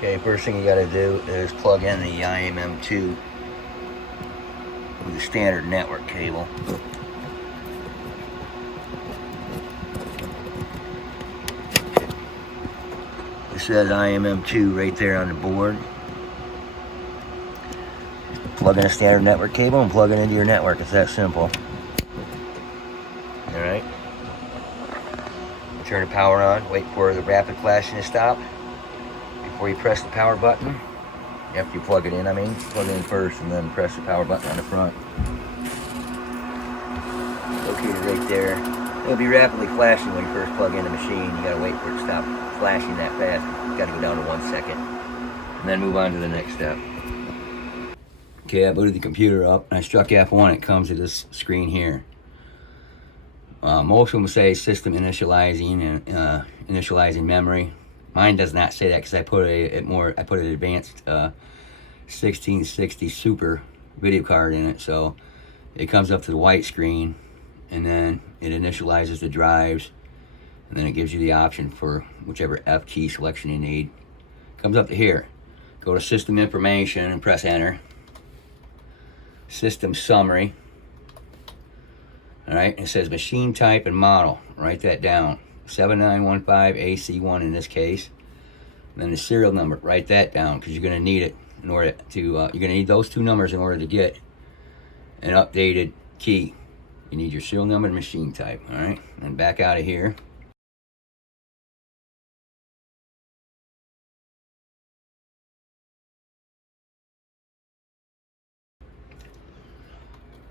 Okay, first thing you got to do is plug in the IMM2 with the standard network cable. It says IMM2 right there on the board. Plug in a standard network cable and plug it into your network. It's that simple. Alright. Turn the power on. Wait for the rapid flashing to stop before you press the power button. After you plug it in, plug it in first and then press the power button on the front. Located right there. It'll be rapidly flashing when you first plug in the machine. You gotta wait for it to stop flashing that fast. You gotta go down to 1 second. And then move on to the next step. Okay, I booted the computer up and I struck F1. It comes to this screen here. Most of them say system initializing and initializing memory. Mine does not say that because I put an advanced 1660 Super video card in it, so it comes up to the white screen and then it initializes the drives and then it gives you the option for whichever F key selection you need. Comes up to here. Go to System Information and press Enter. System Summary. Alright, it says machine type and model. Write that down. 7915AC1 in this case. And then the serial number, write that down because you're going to need it in order to, you're going to need those two numbers in order to get an updated key. You need your serial number and machine type. Alright, and back out of here.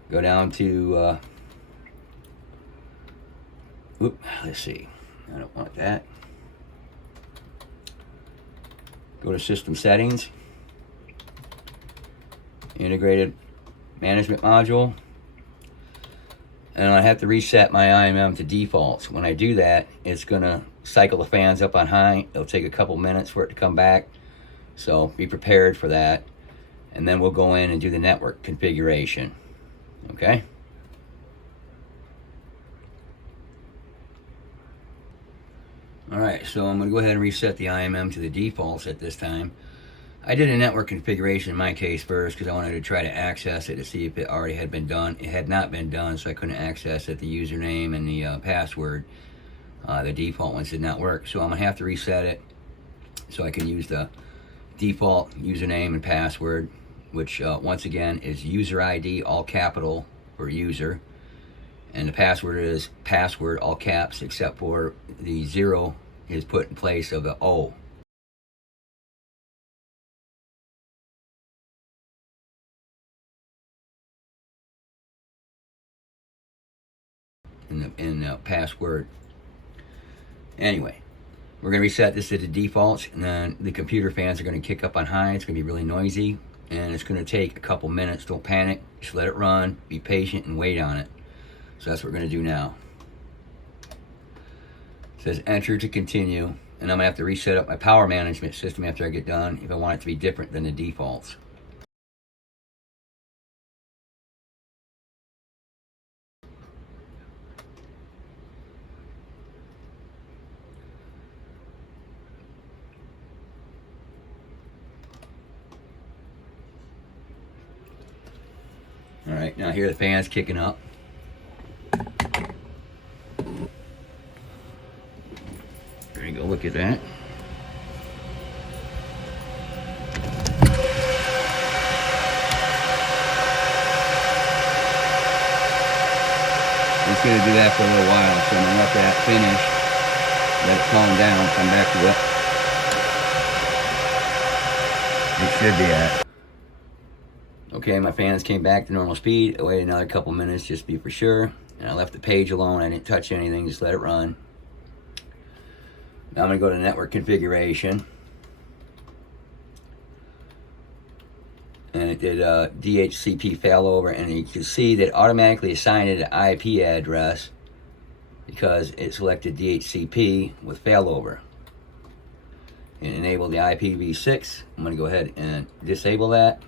Go down to, let's see. I don't want that. Go to System Settings. Integrated Management Module. And I have to reset my IMM to defaults. When I do that, it's going to cycle the fans up on high. It'll take a couple minutes for it to come back. So be prepared for that. And then we'll go in and do the network configuration. Okay? Alright, so I'm going to go ahead and reset the IMM to the defaults at this time. I did a network configuration in my case first because I wanted to try to access it to see if it already had been done. It had not been done, so I couldn't access it, the username and the password. The default ones did not work, so I'm going to have to reset it so I can use the default username and password, which once again is user ID, all capital for user. And the password is password, all caps, except for the 0 is put in place of the O. In the password. Anyway, we're going to reset this to the defaults, and then the computer fans are going to kick up on high. It's going to be really noisy, and it's going to take a couple minutes. Don't panic. Just let it run. Be patient and wait on it. So that's what we're going to do now. It says enter to continue, and I'm going to have to reset up my power management system after I get done if I want it to be different than the defaults. Alright, now here the fan's kicking up. There you go, look at that. It's going to do that for a little while, so I'm going to let that finish, let it calm down, come back to it. It should be at. Okay, my fans came back to normal speed. I waited another couple minutes just to be for sure. And I left the page alone. I didn't touch anything, just let it run. Now I'm going to go to network configuration. And it did DHCP failover, and you can see that it automatically assigned it an IP address because it selected DHCP with failover. And enabled the IPv6. I'm going to go ahead and disable that.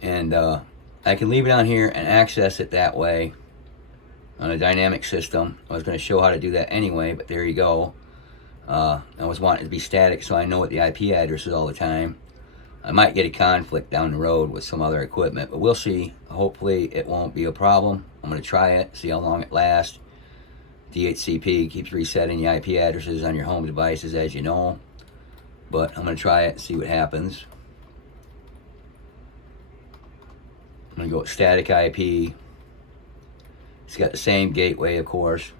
And I can leave it on here and access it that way on a dynamic system. I was going to show how to do that anyway, but there you go. I was wanting it to be static so I know what the IP address is all the time. I might get a conflict down the road with some other equipment, but we'll see. Hopefully it won't be a problem. I'm going to try it, see how long it lasts. DHCP keeps resetting the IP addresses on your home devices, as you know. But I'm going to try it and see what happens. I'm going to go with static IP. It's got the same gateway, of course.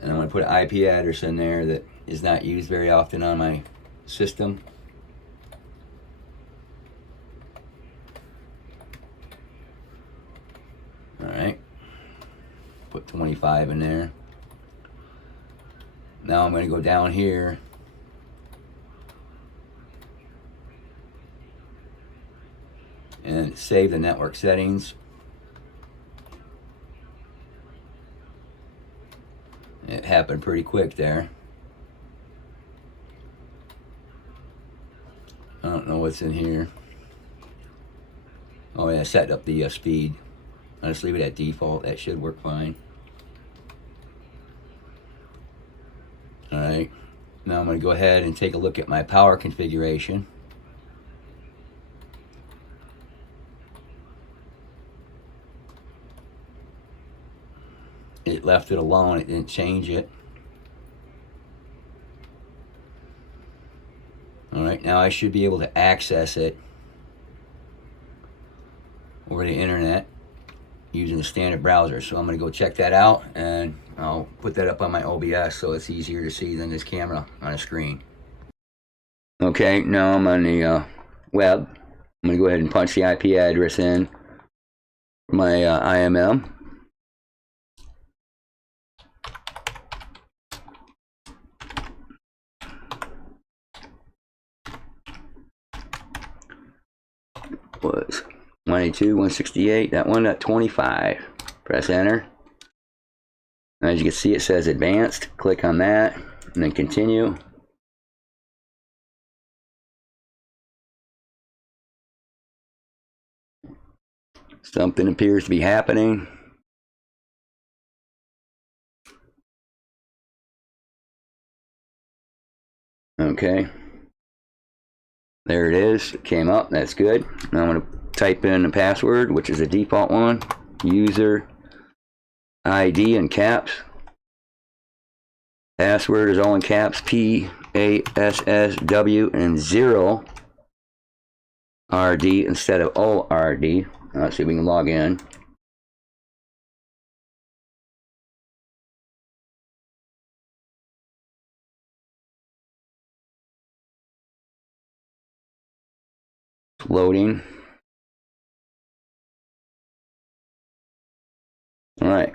And I'm going to put an IP address in there that is not used very often on my system. Alright. Put 25 in there. Now I'm going to go down here. And save the network settings. It happened pretty quick there. I don't know what's in here. Oh yeah, set up the speed. I'll just leave it at default. That should work fine. Alright, now I'm going to go ahead and take a look at my power configuration. It left it alone, it didn't change it. Alright, now I should be able to access it over the internet using the standard browser. So I'm going to go check that out, and I'll put that up on my OBS so it's easier to see than this camera on a screen. Okay, now I'm on the web. I'm going to go ahead and punch the IP address in for my IMM. Was 182, 168, that one at 25. Press enter. As you can see, it says advanced. Click on that and then continue. Something appears to be happening. Okay. There it is. It came up. That's good. Now I'm going to type in the password, which is a default one. User ID in caps. Password is all in caps. PASSW and 0 RD instead of ORD. Let's see if we can log in. Loading. Alright.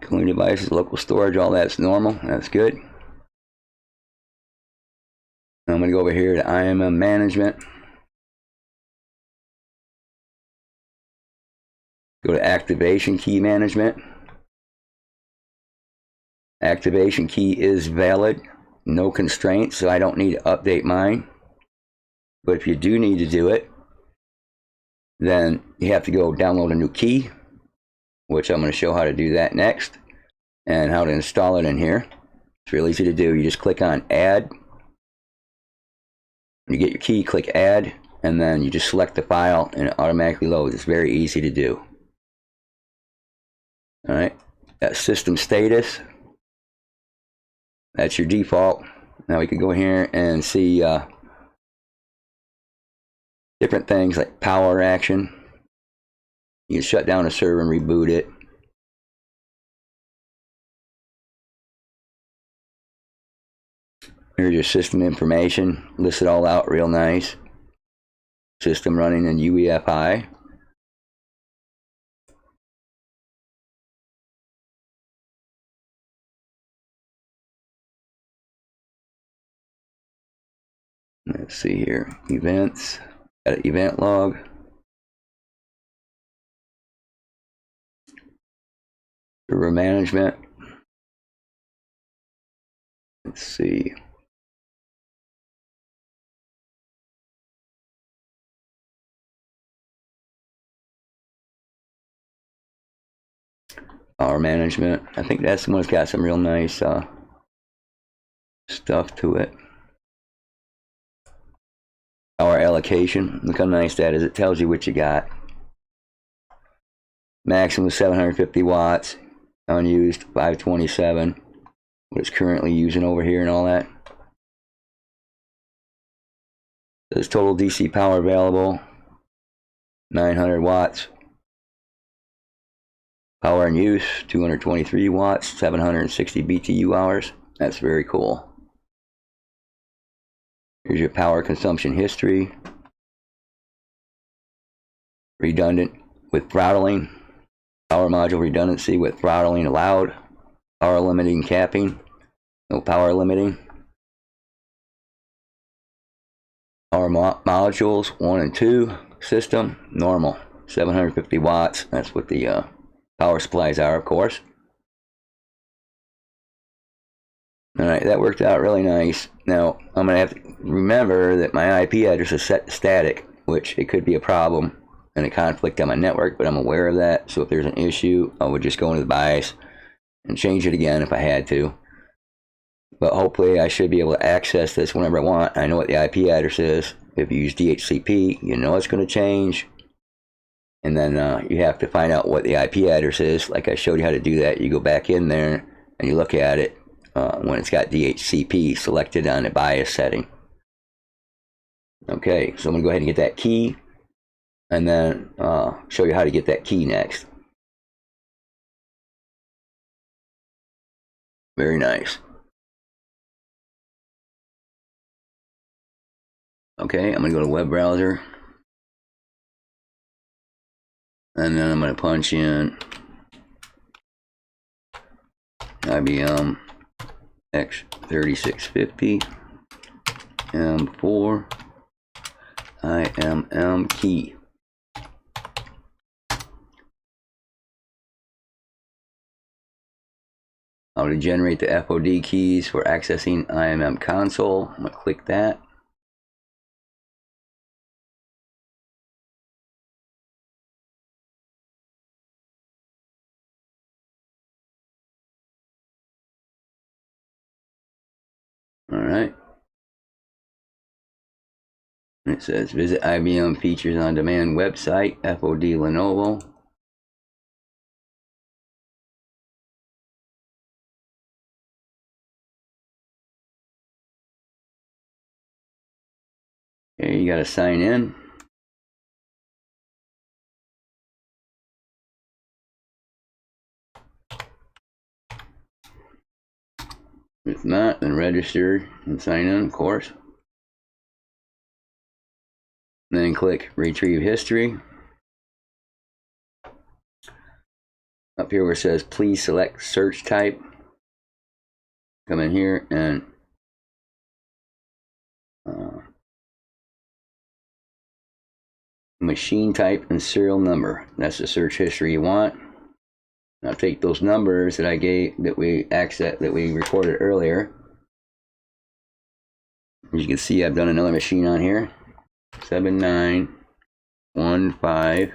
Cooling devices, local storage, all that's normal. That's good. Now I'm going to go over here to IMM management. Go to activation key management. Activation key is valid. No constraints, so I don't need to update mine. But if you do need to do it, then you have to go download a new key, which I'm going to show how to do that next, and how to install it in here. It's real easy to do. You just click on add. When you get your key, click add, and then you just select the file and it automatically loads. It's very easy to do. Alright, that's system status. That's your default. Now we can go here and see different things like power action. You can shut down a server and reboot it. Here's your system information. List it all out real nice. System running in UEFI. Let's see here. Events. Got an event log. Server management. Let's see. Power management. I think that's the one that's got some real nice stuff to it. Power allocation. Look how nice that is. It tells you what you got. Maximum 750 watts. Unused 527. What it's currently using over here and all that. There's total DC power available. 900 watts. Power in use 223 watts. 760 BTU hours. That's very cool. Here's your power consumption history. Redundant with throttling. Power module redundancy with throttling allowed. Power limiting capping. No power limiting. Power modules 1 and 2 system. Normal. 750 watts. That's what the power supplies are, of course. Alright, that worked out really nice. Now, I'm going to have to remember that my IP address is set to static, which it could be a problem and a conflict on my network, but I'm aware of that. So if there's an issue, I would just go into the BIOS and change it again if I had to. But hopefully I should be able to access this whenever I want. I know what the IP address is. If you use DHCP, you know it's going to change. And then you have to find out what the IP address is. Like I showed you how to do that. You go back in there and you look at it. When it's got DHCP selected on the BIOS setting. Okay, so I'm going to go ahead and get that key and then show you how to get that key next. Very nice. Okay, I'm going to go to web browser and then I'm going to punch in IBM-X3650 M4 IMM key. How to generate the FOD keys for accessing IMM console. I'm going to click that. All right. It says visit IBM Features on Demand website, FOD Lenovo. Okay, you got to sign in. If not, then register and sign in, of course. Then click Retrieve History. Up here where it says please select search type. Come in here and machine type and serial number. That's the search history you want. Now take those numbers that I gave, that we recorded earlier. As you can see, I've done another machine on here. 7915.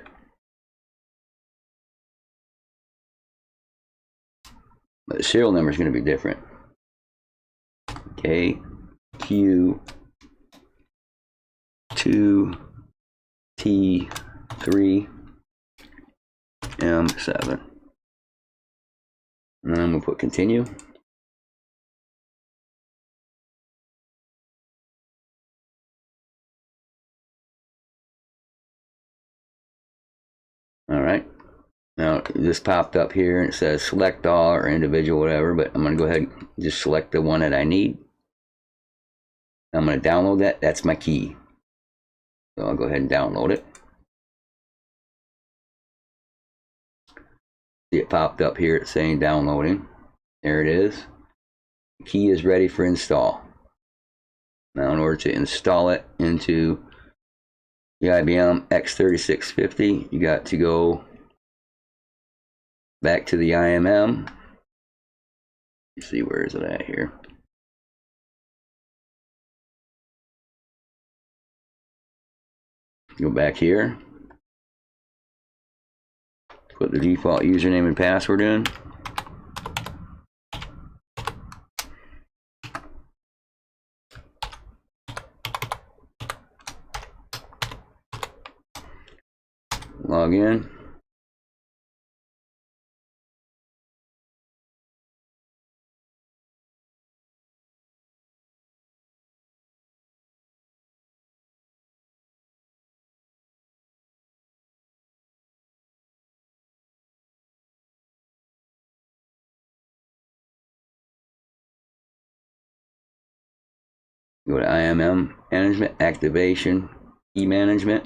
But the serial number is going to be different. Okay, Q 2 T 3 M7. And then I'm going to put continue. All right. Now this popped up here and it says select all or individual, whatever, but I'm going to go ahead and just select the one that I need. I'm going to download that. That's my key. So I'll go ahead and download it. See it popped up here. It's saying downloading. There it is. The key is ready for install. Now in order to install it into the IBM X3650, you got to go back to the IMM. Let's see, where is it at here? Go back here. Put the default username and password in. Log in. Go to IMM management, activation, key management.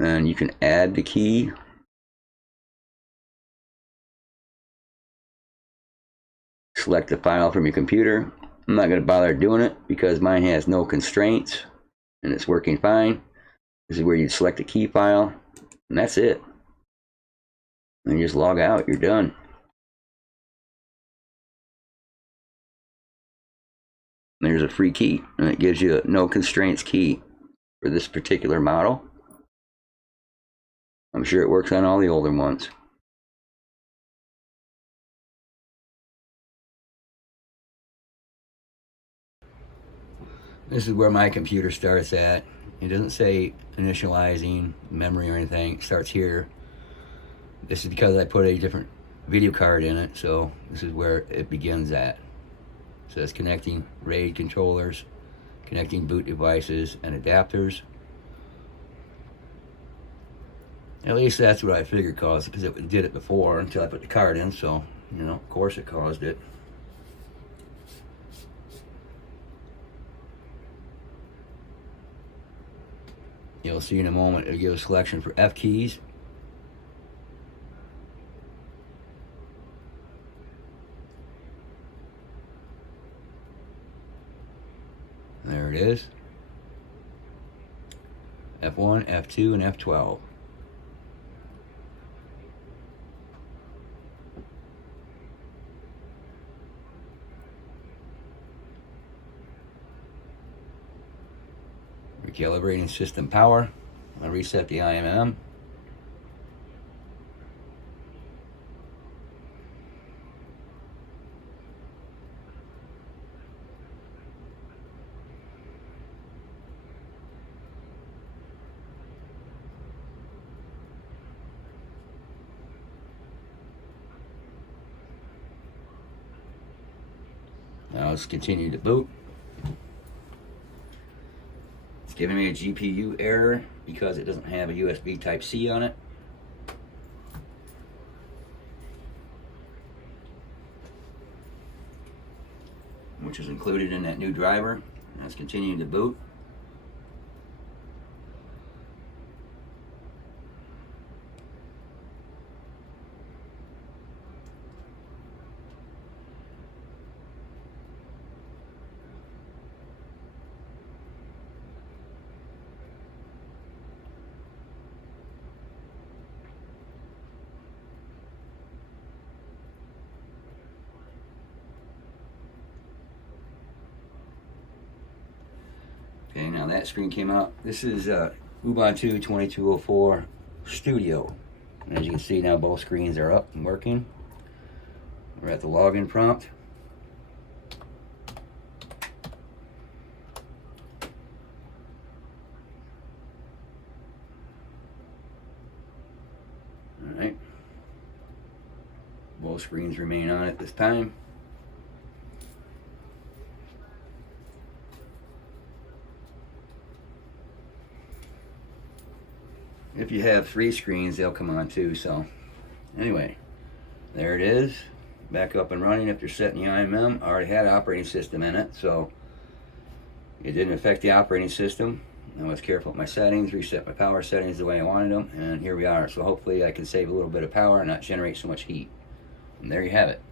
And you can add the key. Select the file from your computer. I'm not going to bother doing it because mine has no constraints and it's working fine. This is where you select the key file, and that's it. And you just log out, you're done. There's a free key, and it gives you a no constraints key for this particular model. I'm sure it works on all the older ones. This is where my computer starts at. It doesn't say initializing memory or anything. It starts here. This is because I put a different video card in it, so this is where it begins at. So it's connecting RAID controllers, connecting boot devices and adapters. At least that's what I figured caused it, because it did it before until I put the card in, so, you know, of course it caused it. You'll see in a moment it'll give a selection for F keys. There it is. F1, F2, and F12. Recalibrating system power. I'll reset the IMM. Now let's continue to boot. It's giving me a GPU error because it doesn't have a USB Type-C on it. Which is included in that new driver. Let's continue to boot. Okay, now that screen came out. This is Ubuntu 2204 Studio. And as you can see now, both screens are up and working. We're at the login prompt. All right. Both screens remain on at this time. If you have 3 screens, they'll come on too. So anyway, there it is, back up and running after setting the IMM. I already had an operating system in it, so it didn't affect the operating system. I was careful with my settings, reset my power settings the way I wanted them, and here we are. So hopefully I can save a little bit of power and not generate so much heat. And there you have it.